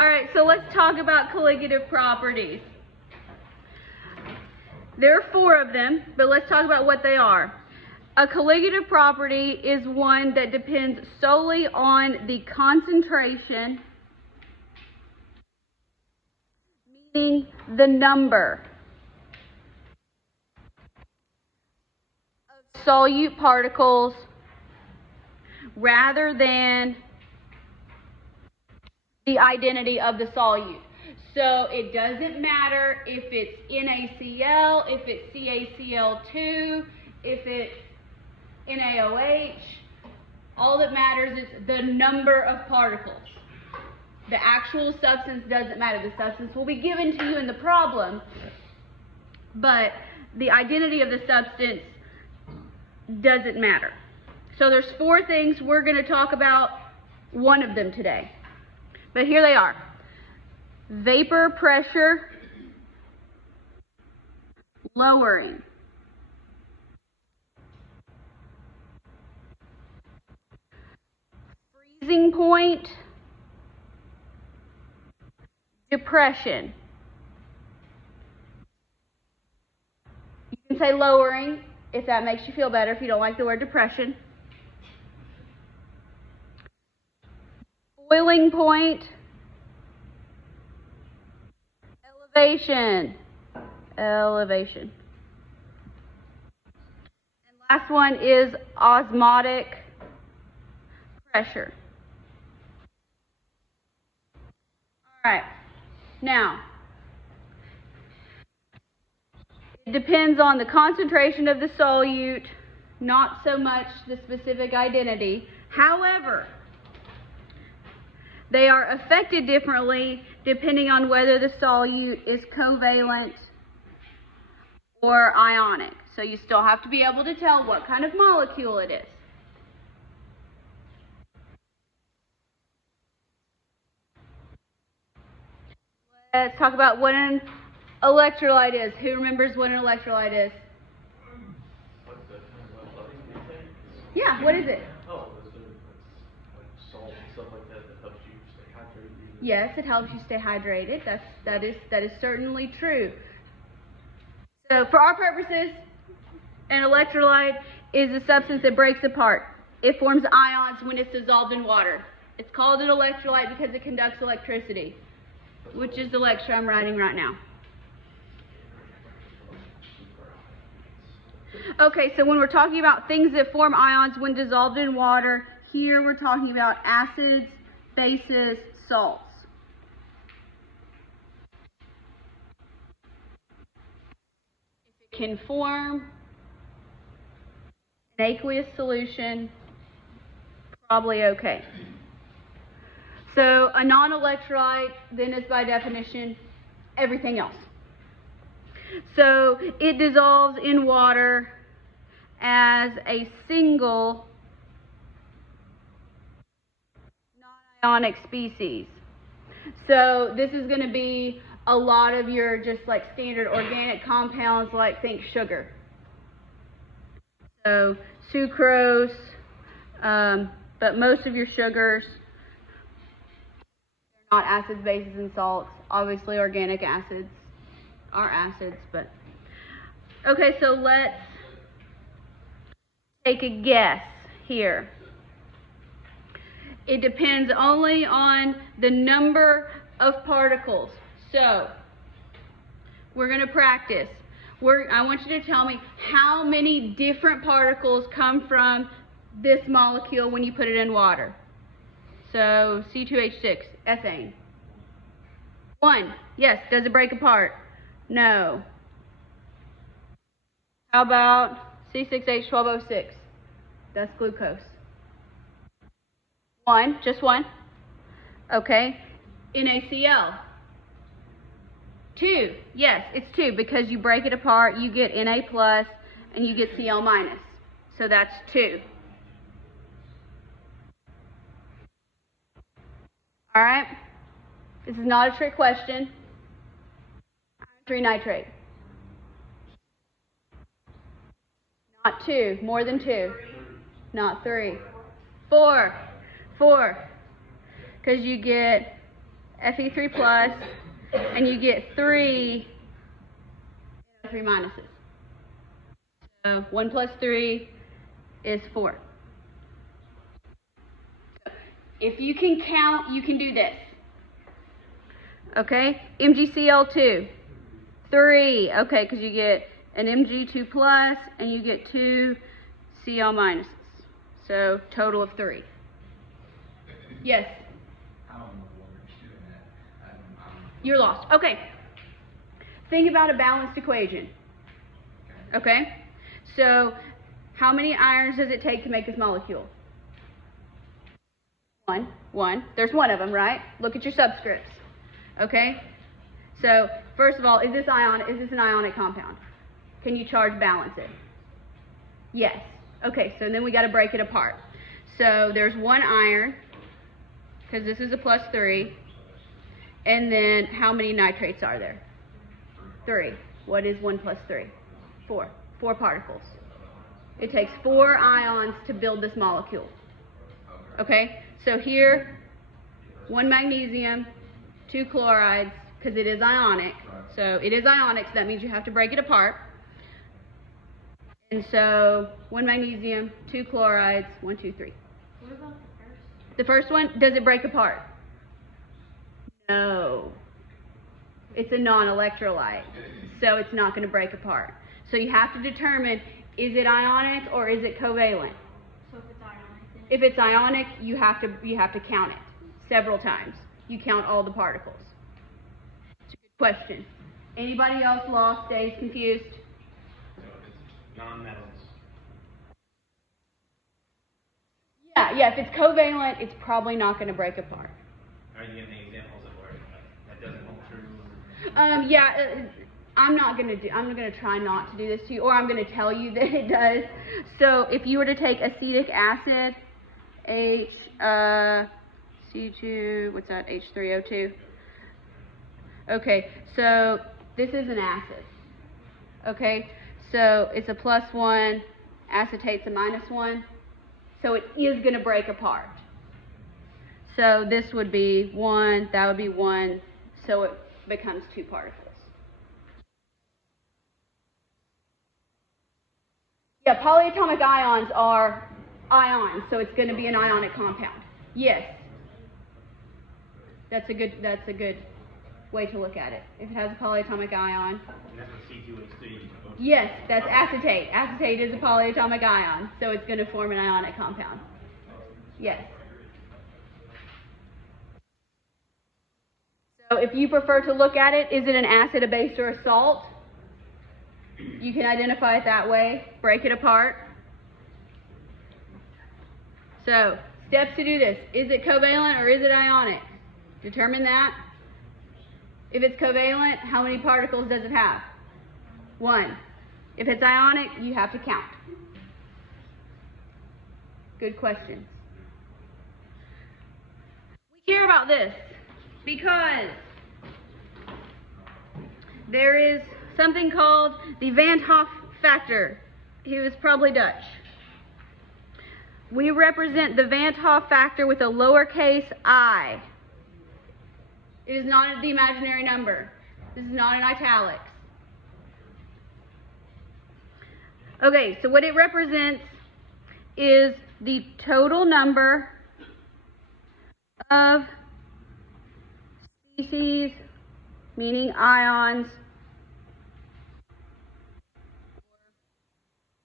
All right, so let's talk about colligative properties. There are 4 of them, but let's talk about what they are. A colligative property is one that depends solely on the concentration, meaning the number of solute particles, rather than the identity of the solute. So it doesn't matter if it's NaCl, if it's CaCl2, if it's NaOH. All that matters is the number of particles. The actual substance doesn't matter. The substance will be given to you in the problem, but the identity of the substance doesn't matter. So there's 4 things. We're going to talk about one of them today. But here they are. Vapor pressure lowering. Freezing point depression. You can say lowering if that makes you feel better, if you don't like the word depression. Boiling point, elevation. And last one is osmotic pressure. All right, now, it depends on the concentration of the solute, not so much the specific identity. However, they are affected differently depending on whether the solute is covalent or ionic. So you still have to be able to tell what kind of molecule it is. Let's talk about what an electrolyte is. Who remembers what an electrolyte is? Yeah, what is it? Oh, it's like salt and stuff like that that helps you stay hydrated. Yes, it helps you stay hydrated. That is certainly true. So for our purposes, an electrolyte is a substance that breaks apart. It forms ions when it's dissolved in water. It's called an electrolyte because it conducts electricity, which is the lecture I'm writing right now. Okay, so when we're talking about things that form ions when dissolved in water, here we're talking about acids, bases, salts. If it can form an aqueous solution, probably okay. So a non-electrolyte then is by definition everything else. So it dissolves in water as a single non-ionic species. So this is going to be a lot of your just like standard organic compounds, like think sugar. So sucrose, but most of your sugars are not acids, bases, and salts. Obviously organic acids are acids, but okay, so let's take a guess here. It depends only on the number of particles. So we're going to practice. I want you to tell me how many different particles come from this molecule when you put it in water. So C2H6, ethane. 1. Yes. Does it break apart? No. How about C6H12O6? That's glucose. 1, just 1. Okay. NaCl. 2. Yes, it's 2 because you break it apart, you get Na plus and you get Cl minus. So that's 2. All right. This is not a trick question. 3 nitrate. Not 2, more than 2. Not 3. 4. 4. Because you get Fe3 plus, and you get 3 minuses. So 1 plus 3 is 4. If you can count, you can do this. Okay, MgCl2, 3. Okay, because you get an Mg2 plus and you get 2 Cl minuses. So total of 3. Yes? I don't know what we're doing that. You're lost. Okay. Think about a balanced equation. Okay? So how many irons does it take to make this molecule? 1. There's one of them, right? Look at your subscripts. Okay? So first of all, is this an ionic compound? Can you charge balance it? Yes. Okay, so then we got to break it apart. So there's 1 iron, because this is a plus 3. And then how many nitrates are there? 3. What is 1 plus 3? 4. 4 particles. It takes 4 ions to build this molecule. Okay, so here, 1 magnesium, 2 chlorides, because it is ionic. So it is ionic, so that means you have to break it apart. And so 1 magnesium, 2 chlorides, 1, 2, 3. What about the first? The first one, does it break apart? No. It's a non-electrolyte, so it's not going to break apart. So you have to determine, is it ionic or is it covalent? So if it's ionic, then If it's ionic, you have to count it several times. You count all the particles. It's a good question. Anybody else lost, stays confused? So it's non-metals. Yeah, if it's covalent, it's probably not going to break apart. Are you giving examples of where that doesn't hold true? I'm going to try not to do this to you, or I'm going to tell you that it does. So if you were to take acetic acid, C2, what's that, H3O2. Okay, so this is an acid. Okay, so it's a +1, acetate's a -1. So it is going to break apart. So this would be 1, that would be 1, so it becomes 2 particles. Yeah, polyatomic ions are ions, so it's going to be an ionic compound. Yes. That's a good way to look at it. If it has a polyatomic ion. And that's what C2H3. Yes, that's acetate. Acetate is a polyatomic ion, so it's going to form an ionic compound. Yes. So if you prefer to look at it, is it an acid, a base, or a salt? You can identify it that way. Break it apart. So, steps to do this. Is it covalent or is it ionic? Determine that. If it's covalent, how many particles does it have? 1. If it's ionic, you have to count. Good question. We care about this because there is something called the Vant Hoff factor. He was probably Dutch. We represent the Vant Hoff factor with a lowercase I. It is not the imaginary number. This is not in italics. Okay, so what it represents is the total number of species, meaning ions,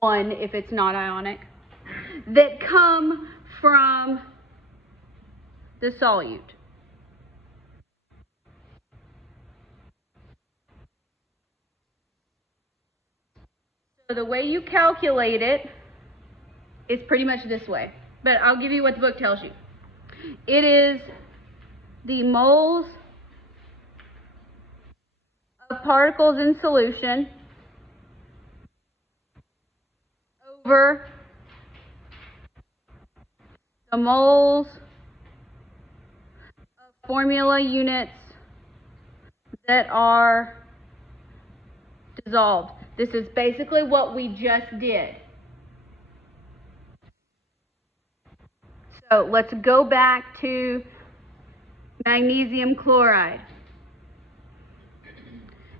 1 if it's not ionic, that come from the solute. So the way you calculate it is pretty much this way, but I'll give you what the book tells you. It is the moles of particles in solution over the moles of formula units that are dissolved. This is basically what we just did. So let's go back to magnesium chloride.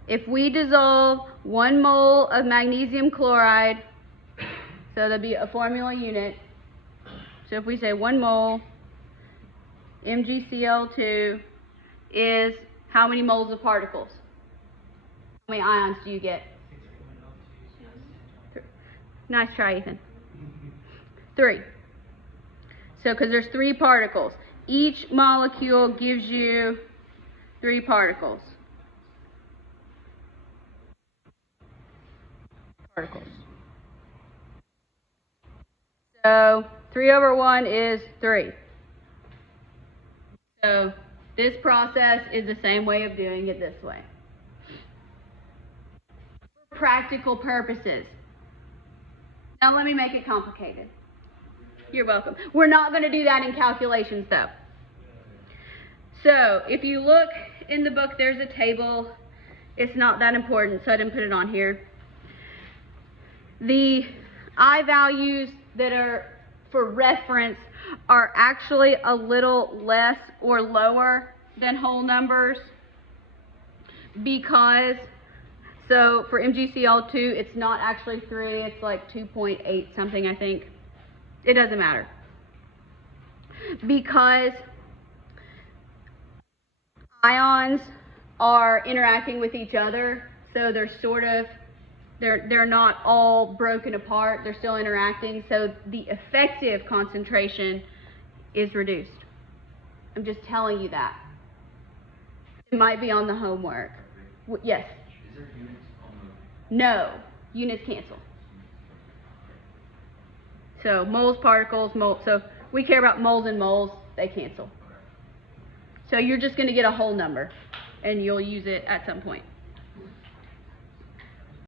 If we dissolve 1 mole of magnesium chloride, so there'll be a formula unit. So if we say 1 mole, MgCl2 is how many moles of particles? How many ions do you get? Nice try, Ethan. 3. So, because there's 3 particles. Each molecule gives you 3 particles. So, 3 over 1 is 3. So, this process is the same way of doing it this way. For practical purposes. Now let me make it complicated. You're welcome. We're not going to do that in calculations though. So if you look in the book, there's a table. It's not that important, so I didn't put it on here. The I values that are for reference are actually a little less or lower than whole numbers because, so for MgCl2, it's not actually 3, it's like 2.8 something, I think. It doesn't matter. Because ions are interacting with each other, so they're sort of, they're not all broken apart, they're still interacting, so the effective concentration is reduced. I'm just telling you that. It might be on the homework. Yes? Is there units on the... No. Units cancel. So moles, particles, moles. So we care about moles and moles, they cancel. So you're just going to get a whole number, and you'll use it at some point.